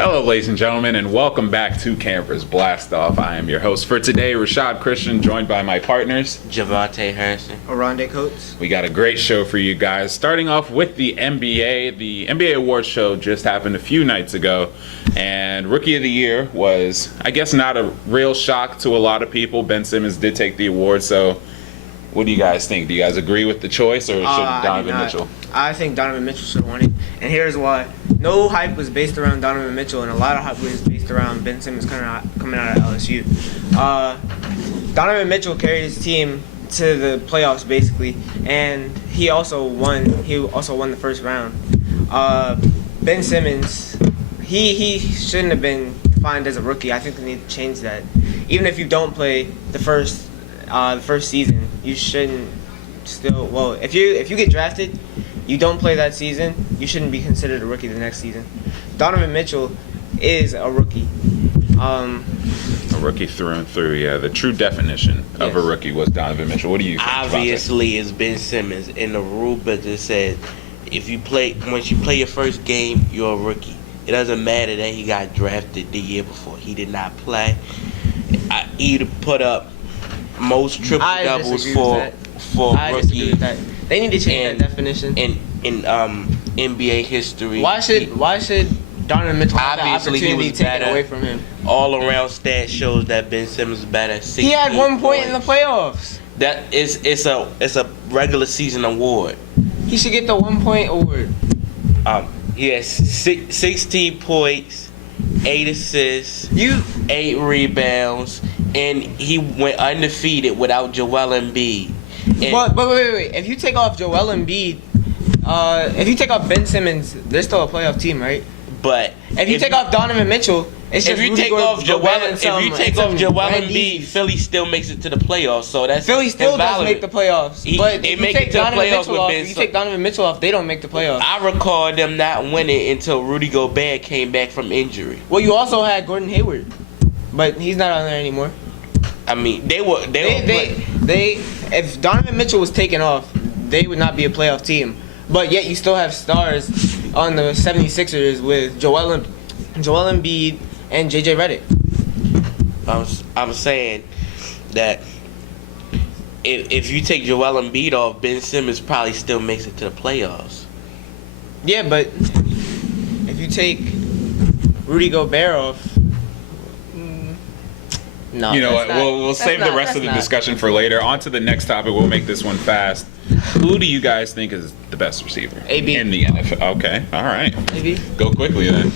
Hello, ladies and gentlemen, and welcome back to Campers Blast Off. I am your host for today, Rashad Christian, joined by my partners, Javante Harrison, Aronde Coates. We got a great show for you guys. Starting off with the NBA. The NBA Awards show just happened a few nights ago, and Rookie of the Year was, I guess, not a real shock to a lot of people. Ben Simmons did take the award, so what do you guys think? Do you guys agree with the choice, or should Donovan Mitchell? I think Donovan Mitchell should have won it, and here's why. No hype was based around Donovan Mitchell, and a lot of hype was based around Ben Simmons coming out of LSU. Donovan Mitchell carried his team to the playoffs basically, and he also won. He also won the first round. Ben Simmons, he shouldn't have been fined as a rookie. I think they need to change that. Even if you don't play the first season, you shouldn't still. Well, if you get drafted, you don't play that season, you shouldn't be considered a rookie the next season. Donovan Mitchell is a rookie. A rookie through and through, yeah. The true definition of a rookie was Donovan Mitchell. What do you think? Obviously, it's Ben Simmons. In the rule book, it says once you play your first game, you're a rookie. It doesn't matter that he got drafted the year before. He did not play. He put up most triple doubles for rookie. They need to change that definition. In NBA history. Why should Donovan Mitchell have the opportunity taken away from him? All around stat shows that Ben Simmons is better. He had 1 point in the playoffs. It's a regular season award. He should get the 1 point award. He has 16 points, 8 assists, 8 rebounds, and he went undefeated without Joel Embiid. But wait. If you take off Joel Embiid, if you take off Ben Simmons, they're still a playoff team, right? But if you take off Donovan Mitchell, it's just if you take off Joel Embiid, Embiid, Philly still makes it to the playoffs. So that's Philly still invalid. does make the playoffs. But they if make you it take to the Donovan playoffs Mitchell with off, Ben. if you take Donovan Mitchell off, they don't make the playoffs. I recall them not winning until Rudy Gobert came back from injury. Well, you also had Gordon Hayward, but he's not on there anymore. I mean, if Donovan Mitchell was taken off, they would not be a playoff team. But yet you still have stars on the 76ers with Joel Embiid and JJ Redick. I'm saying that if you take Joel Embiid off, Ben Simmons probably still makes it to the playoffs. Yeah, but if you take Rudy Gobert off, no. You know what? We'll save the rest of the discussion for later. On to the next topic. We'll make this one fast. Who do you guys think is the best receiver AB in the NFL? Okay, all right. AB. Go quickly then.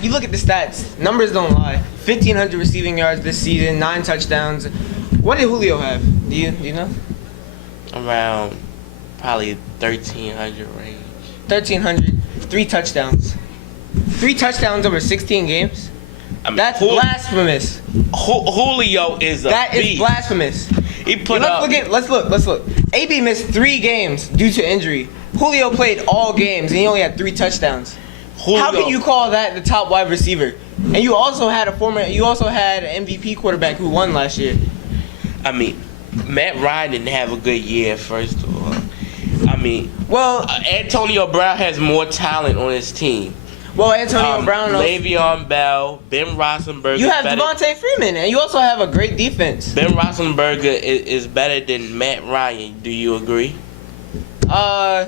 You look at the stats. Numbers don't lie. 1,500 receiving yards this season, 9 touchdowns. What did Julio have? Do you know? Around probably 1,300 range. 1,300. 3 touchdowns. 3 touchdowns over 16 games. I mean, That's blasphemous. Julio is a That beast. is blasphemous. He put up. Let's look. AB missed 3 games due to injury. Julio played all games and he only had 3 touchdowns. How can you call that the top wide receiver? And you also had an MVP quarterback who won last year. I mean, Matt Ryan didn't have a good year, first of all. I mean, Antonio Brown has more talent on his team. Well, Antonio Brown, Le'Veon Bell, Ben Roethlisberger. You have Devontae Freeman, and you also have a great defense. Ben Roethlisberger is better than Matt Ryan. Do you agree? To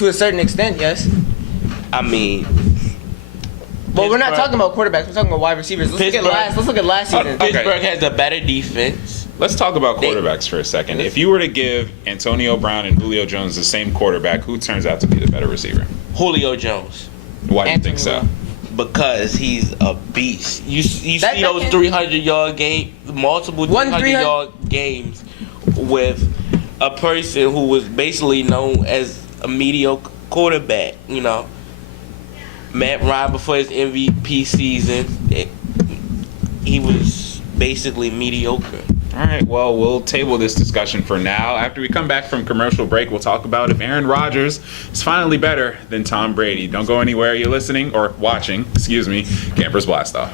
a certain extent, yes. I mean, well, we're not talking about quarterbacks. We're talking about wide receivers. Let's look at last season. Pittsburgh has a better defense. Let's talk about quarterbacks for a second. If you were to give Antonio Brown and Julio Jones the same quarterback, who turns out to be the better receiver? Julio Jones. Why do you think so? Because he's a beast. You see those 300-yard multiple 300-yard games with a person who was basically known as a mediocre quarterback. You know, Matt Ryan before his MVP season, he was basically mediocre. All right, well, we'll table this discussion for now. After we come back from commercial break, we'll talk about if Aaron Rodgers is finally better than Tom Brady. Don't go anywhere. You're listening or watching, Campers Blast Off.